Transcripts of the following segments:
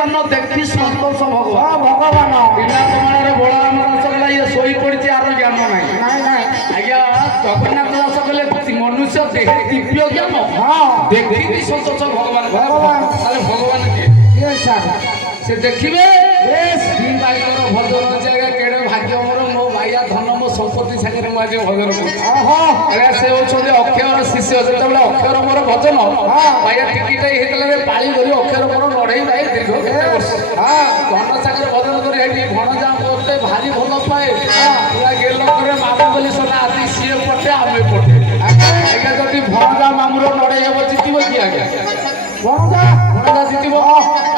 জ্ঞান দেখি সন্তোষ ভগবান ভগবান বিনা প্রমাণରେ বଳରାମ ଦାସ କହିଲା ଇଏ ଶୋଇ ପଡ଼ିଛି ଆର ଜ୍ଞାନ ନାହିଁ ନାଇଁ ନାଇଁ ଆଜ୍ଞା ଜଗନ୍ନାଥ ଦାସ କହିଲେ ମନୁଷ୍ୟ ଦେଖି ଦିବ୍ୟ ଜ୍ଞାନ ଦେଖିକି ସନ୍ତୋଷ ଭଗବାନ ତାହେଲେ ଭଗବାନ କିଏ ସେ ଦେଖିବେ ଭାଇଙ୍କର ଭଜନ ଅଛି ଆଜ୍ଞା କେଡ଼େ ଭାଗ୍ୟ ମୋର ମୋ ଭାଇଆ ଧନ ମୋ ସମ୍ପତ୍ତି ସାଙ୍ଗରେ ମୁଁ ଆଜି ଭଜନ କରୁଛି ଆଜ୍ଞା ସେ ହେଉଛନ୍ତି ଅକ୍ଷର ଶିଷ୍ୟ ଯେତେବେଳେ ଅକ୍ଷର ମୋର ଭଜନ ଭାଇଆ ଟିକିଟା ହେଇଥିଲା ପାଳି ଧରି ଅକ୍ଷର ମୋର ଲଢ଼େଇ ଭାଇ ଦୀର୍ଘ କେତେ ବର୍ଷ ଧନ ସାଙ୍ଗରେ ଭଜନ କରି ଏଠି ଭଣଜା ମୋତେ ଭାରି ଭଲ ପାଏ ପୁରା ଗେଲ କରେ ମାମୁ ବୋଲି ସୋନା ଆଜି ସିଏ ପଟେ ଆମେ ପଟେ ଆଜ୍ଞା ଯଦି ଭଣଜା ମାମୁର ଲଢ଼େଇ ହେବ ଜିତିବ କି ଆଜ୍ଞା ଭଣଜା ଜିତିବ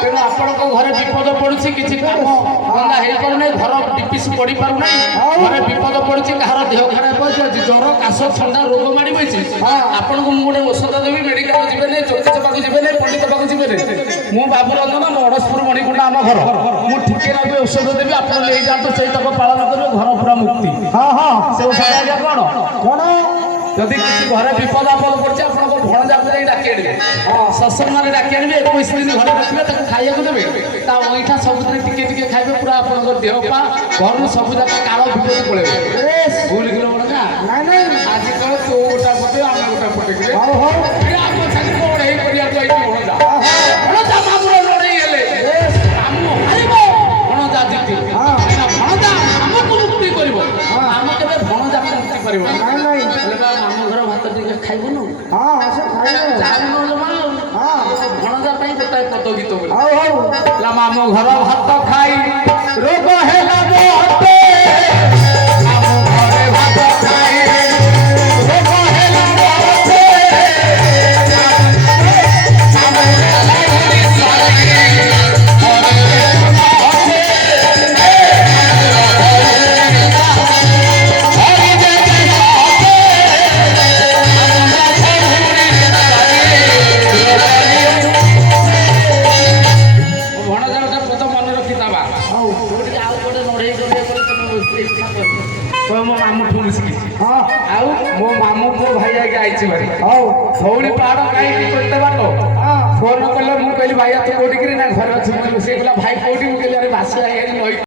ତେଣୁ ଆପଣଙ୍କ ଘରେ ବିପଦ ପଡୁଛି କିଛି କାମ ଧନ୍ଦା ହେଇପାରୁନାହିଁ ଘର ଡିପିସି ପଡି ପାରୁନାହିଁ ଘରେ ବିପଦ ପଡୁଛି କାହାର ଦେହ ଖରାପ ଅଛି ଜ୍ୱର କାଶ ଥଣ୍ଡା ରୋଗ ମାଡ଼ି ବଇଛି ଆପଣଙ୍କୁ ମୁଁ ଗୋଟେ ଔଷଧ ଦେବି ମେଡିକାଲ ଯିବେନି ଜ୍ୟୋତିଷ ପାଖକୁ ଯିବେନି ପଣ୍ଡିତ ପାଖକୁ ଯିବେନି ମୁଁ ବାବୁ ରଞ୍ଜନ ମୋ ଅଡ଼ଶପୁର ମଣିକୁଣ୍ଡା ଆମ ଘର ମୁଁ ଟିକେ ନାକୁ ଔଷଧ ଦେବି ଆପଣ ନେଇଯାଆନ୍ତୁ ସେଇ ତକ ପାଳନ କରିବେ ଘର ପୁରା ମୁକ୍ତି ସେ ଔଷଧ ଆଜ୍ଞା କଣ ଯଦି କିଛି ଘରେ ବିପଦ ଆପଦ ପଡୁଛି ଆପଣଙ୍କ ଭଣଜାକୁ ଯାଇ ଡାକି ଆଣିବେ ସତ୍ସଙ୍ଗରେ ଡାକି ଆଣିବେ 21 ଦିନ ଘରେ ରଖିବେ ତାକୁ ଖାଇବାକୁ ଦେବେ ତା ଅଇଁଠା ସବୁଦିନ ଟିକେ ଟିକେ ଖାଇବେ ପୁରା ଆପଣଙ୍କ ଦେହ ପା ଘରରୁ ସବୁ ଯାକ କାଳ ଭିତରେ ପଳେଇବେ ଭୁଲ କିଲୋ ଭଣଜା ଆଜି କହ ତୁ ଗୋଟା ପଟେ ଆମେ ଗୋଟା ପଟେ ଆମ ସାଙ୍ଗେ ଲଢ଼େଇ କରିବାକୁ ଆଇଛି ଭଣଜା ଭଣଜା ମାମୁର ଲଢ଼େଇ ହେଲେ ମାମୁ ହାରିବ ଭଣଜା ଜିତି ଭଣଜା ଆମକୁ ମୁକ୍ତି କରିବ ଆମ କେବେ ଭଣଜାକୁ ମୁକ୍ତି କରିବ ମାମୁ ଘର ଭାତ ଟିକେ ଖାଇବୁନୁ ଭଣଜା ପାଇଁ ଗୋଟାଏ ପଦ ଗୀତ ବୋଲେ ମାମୁ ଘର ଭାତ ଖାଇ ରୋଗ ହେଲା ମୋତେ ମାମୁ ଘରେ ଭାତ ଖାଇ ରୋଗ ହେଲା ମୋତେ ମୋ ମାମୁଠୁ ଶିଖିଛି ଆଉ ମୋ ମାମୁ ପୁଅ ଭାଇ ଆଜ୍ଞା ଆଇଛି ଭାରି ଧଉଳି ପାହାଡ଼ କାହିଁକି କେତେ ବାଟ ଫୋନ କଲେ ମୁଁ କହିଲି ଭାଇଆ ତୁ କୋଉଠିକିରି ନା ଘରେ ଅଛି ସେ କହିଲା ଭାଇ କୋଉଠି ମୁଁ କହିଲି ଆରେ ଭାସି ଆଇ ନଈ